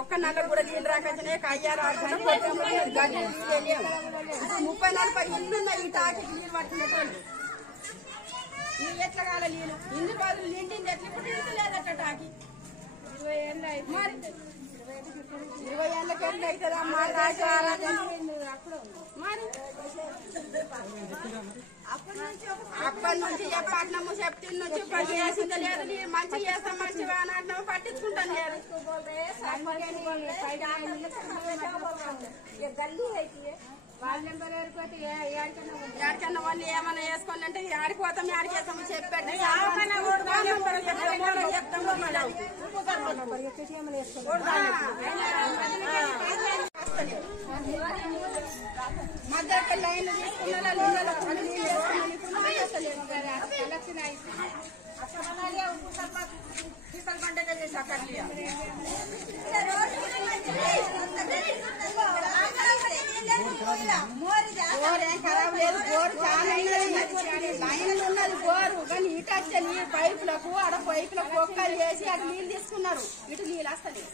ఒక్క నెల కూడా నీళ్ళు రాకనే కయ్యారు ఆడుకున్నా 30-40 ఇల్లు ఉన్నాయి. ఈ టాకి నీళ్ళు పట్టుకునేటోళ్ళు నీళ్ళు ఎట్లా కాల నీళ్ళు ఇన్ని రోజులు నిండింది ఎట్లా ఇప్పుడు ఇంటి లేదట టాకి 20 ఏళ్ళు అయితే మరి 20 ఏళ్ళకి ఎట్లా అవుతుందా మరి అప్పటి నుంచి చెప్పట్నము చెప్తే నుంచి చేసింది లేదు. నేను మంచిగా చేస్తాం మంచిగా అని అంటున్నాము పట్టించుకుంటాను లేదు. ఎక్కడికన్నా వాళ్ళు ఏమన్నా వేసుకోండి అంటే ఆడిపోతాం ఆడికేస్తాము చెప్పండి చెప్తాము మధ్యకి లైన్లు తీసుకున్నా ఏం ఖరాబ్ లేదు. బోరు చాలా లైన్లు ఉన్నది బోరు కానీ ఇటు వచ్చే నీళ్ళు పైపులకు ఆడ పైపులకు ఒక్కలు చేసి అటు నీళ్ళు తీసుకున్నారు. ఇటు నీళ్ళు వస్తలేదు.